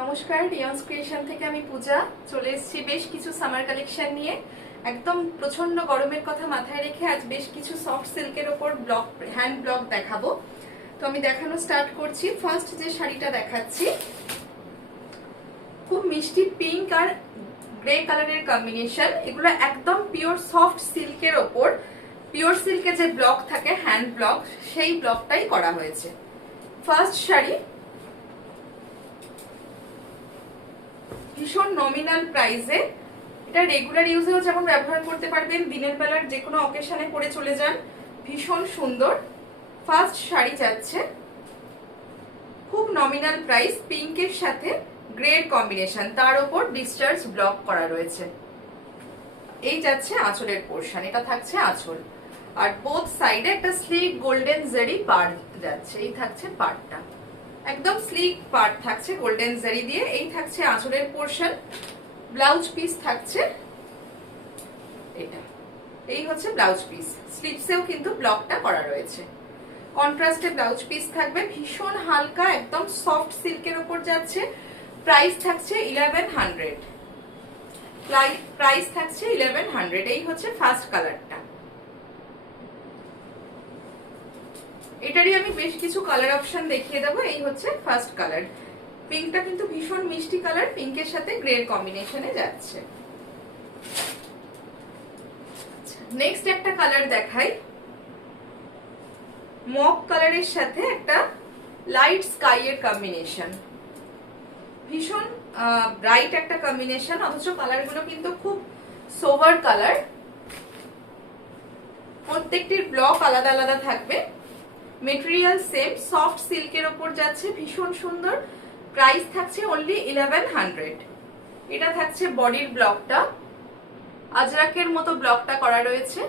নমস্কার, রিয়ন্স ক্রিয়েশন থেকে আমি পূজা চলে এসেছি বেশ কিছু সামার কালেকশন নিয়ে। একদম প্রচন্ড গরমের কথা মাথায় রেখে আজ বেশ কিছু সফট সিল্কের ওপর ব্লক হ্যান্ড ব্লক দেখাবো। তো আমি দেখানো স্টার্ট করছি। ফার্স্ট যে শাড়িটা দেখাচ্ছি খুব মিষ্টি পিঙ্ক আর গ্রে কালারের কম্বিনেশন। এগুলো একদম পিওর সফট সিল্কের ওপর, পিওর সিল্কে যে ব্লক থাকে হ্যান্ড ব্লক, সেই ব্লকটাই করা হয়েছে। ফার্স্ট শাড়ি ভীষণ নমিনাল প্রাইসে, এটা রেগুলার ইউজেও যেমন ব্যবহার করতে পারবেন, দিনের বেলার যে কোনো অকেশনে পরে চলে যান, ভীষণ সুন্দর। ফার্স্ট শাড়ি যাচ্ছে খুব নমিনাল প্রাইস, পিঙ্কের সাথে গ্রের কম্বিনেশন, তার উপর ডিসচার্জ ব্লক করা রয়েছে। এই যাচ্ছে আঁচলের পোর্শন, এটা থাকছে আঁচল, আর বোথ সাইডে একটা স্লিক গোল্ডেন জেরি পার্ট যাচ্ছে। এই থাকছে পার্টটা, একদম স্লিক পার্ট থাকছে গোল্ডেন জারি দিয়ে। এই থাকছে আঁচলের পোর্শন, ব্লাউজ পিস থাকছে এটা, এই হচ্ছে ব্লাউজ পিস। স্লিপসেও কিন্তু ব্লকটা করা রয়েছে, কন্ট্রাস্টে ব্লাউজ পিস থাকবে। ভীষণ হালকা একদম সফট সিল্কের উপর যাচ্ছে। প্রাইস থাকছে 1100, প্রাইস থাকছে 1100। এই হচ্ছে ফার্স্ট কালারটা। এটারই আমি বেশ কিছু কালার অপশন দেখিয়ে দেবো। এই হচ্ছে ফার্স্ট কালার, পিঙ্কটা কিন্তু ভীষণ মিষ্টি কালার, পিঙ্কের সাথে গ্রের কম্বিনেশনে যাচ্ছে। নেক্সট একটা কালার দেখাই, মক কালারের সাথে একটা লাইট স্কাই এর কম্বিনেশন। ভীষণ ব্রাইট একটা কম্বিনেশন, অথচ কালারগুলো কিন্তু খুব সোভার কালার। প্রত্যেকটির ব্লক আলাদা আলাদা থাকবে। মেটেরিয়াল সেম, সফট সিল্কের ওপর যাচ্ছে, ভীষণ সুন্দর। প্রাইস থাকছে অনলি 1100। এটা থাকছে বডির ব্লকটা, আজরাকের মতো ব্লকটা করা রয়েছে।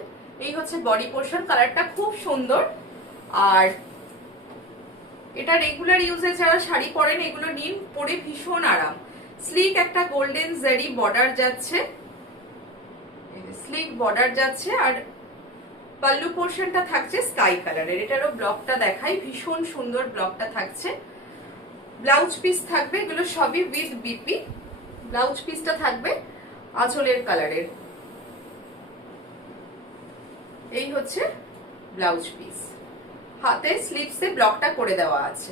এই হচ্ছে বডি পোর্শন, কালারটা খুব সুন্দর। আর এটা রেগুলার ইউজে যারা শাড়ি পরেন এগুলো নিন, পরে ভীষণ আরাম। স্লিক একটা গোল্ডেন জারি বর্ডার যাচ্ছে, স্লিক বর্ডার যাচ্ছে, আর পাল্লু পোর্শনটা থাকছে স্কাই কালারের। এটারও ব্লকটা দেখাই, ভীষণ সুন্দর ব্লকটা থাকছে। ব্লাউজ পিস থাকবে, এগুলো সবই উইথ বিপি। ব্লাউজ পিসটা থাকবে আঁচলের কালারের। এই হচ্ছে ব্লাউজ পিস, হাতে স্লিপসে ব্লকটা করে দেওয়া আছে।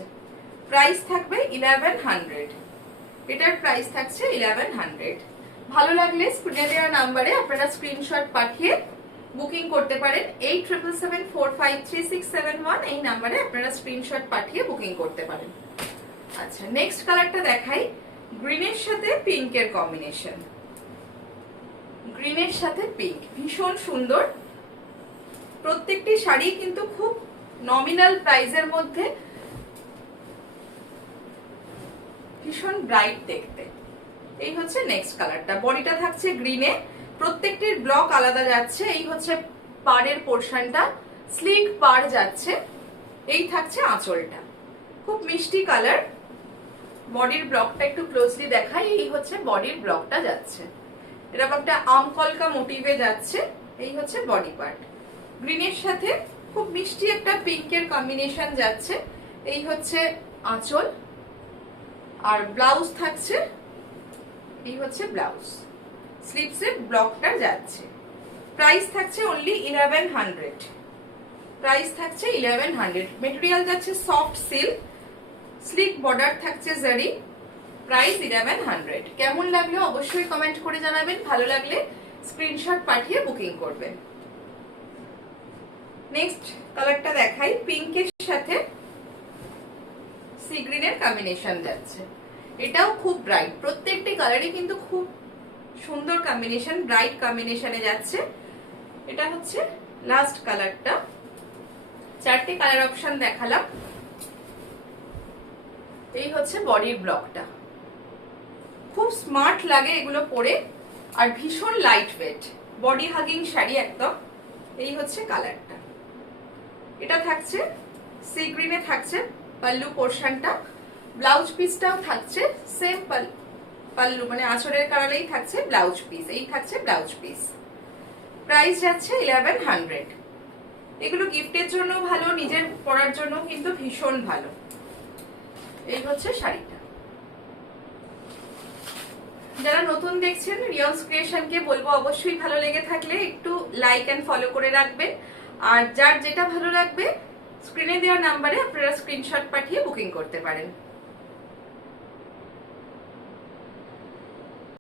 প্রাইস থাকবে 1100। এটার প্রাইস থাকছে 1100। ভালো লাগলে স্ক্রিনে দেওয়া নাম্বারে আপনারা স্ক্রিনশট পাঠিয়ে বুকিং করতে পারেন। 8774533671 এই নাম্বারে আপনারা স্ক্রিনশট পাঠিয়ে বুকিং করতে পারেন। আচ্ছা, নেক্সট কালারটা দেখাই, গ্রিনের সাথে পিঙ্কের কম্বিনেশন। গ্রিনের সাথে পিঙ্ক ভীষণ সুন্দর। প্রত্যেকটি শাড়ি কিন্তু খুব নমিনাল প্রাইসের মধ্যে, ভীষণ ব্রাইট দেখতে। এই হচ্ছে নেক্সট কালারটা, বডিটা থাকছে গ্রিনে, প্রত্যেকটির ব্লক আলাদা যাচ্ছে। এই হচ্ছে পাড়ের পোর্শনটা, স্লিক পাড় যাচ্ছে। এই থাকছে আঁচলটা, খুব মিষ্টি কালার। বডির ব্লকটা একটু ক্লোজলি দেখাই। এই হচ্ছে বডির ব্লকটা যাচ্ছে, এরকম একটা আমকলকা মোটিভে যাচ্ছে। এই হচ্ছে বডি পার্ট, গ্রিনের সাথে খুব মিষ্টি একটা পিঙ্কের কম্বিনেশন যাচ্ছে। এই হচ্ছে আঁচল, আর ব্লাউজ থাকছে, এই হচ্ছে ব্লাউজ। স্লিপসে ব্লকটা যাচ্ছে। প্রাইস থাকছে অনলি 1100। প্রাইস থাকছে 1100। মেটেরিয়াল যাচ্ছে সফট সিল্ক, স্লিক বর্ডার থাকছে জারি। প্রাইস 1100। কেমন লাগলো অবশ্যই কমেন্ট করে জানাবেন। ভালো লাগলে স্ক্রিনশট পাঠিয়ে বুকিং করবেন। নেক্সট কালারটা দেখাই, পিঙ্কের সাথে সি গ্রিনের কম্বিনেশন যাচ্ছে। এটাও খুব ব্রাইট, প্রত্যেকটি কালারই কিন্তু খুব সুন্দর কম্বিনেশন, ব্রাইট কম্বিনেশনে যাচ্ছে। এটা হচ্ছে লাস্ট কালারটা। চারটে কালার অপশন দেখালাম। এই হচ্ছে বডির ব্লকটা, খুব স্মার্ট লাগে এগুলো পরে, আর ভীষণ light weight, body hugging sari একদম। এই হচ্ছে কালারটা। এটা থাকছে সি গ্রিনে, থাকছে পাল্লু পোর্শনটা, ব্লাউজ পিসটাও থাকছে সেম পাল্লু, মানে আঁচলের কালারেই থাকছে ব্লাউজ পিস। এই থাকছে ব্লাউজ পিস। প্রাইস যাচ্ছে 1100। এগুলো গিফটের জন্য ভালো, নিজের পরার জন্য কিন্তু ভীষণ ভালো। এই হচ্ছে শাড়িটা। যারা নতুন দেখছেন রিয়ন্স ক্রিয়েশনকে বলবো অবশ্যই ভালো লেগে থাকলে একটু লাইক এন্ড ফলো করে রাখবেন। আর যার যেটা ভালো লাগবে স্ক্রিনে দেওয়া নাম্বারে আপনারা স্ক্রিনশট পাঠিয়ে বুকিং করতে পারেন।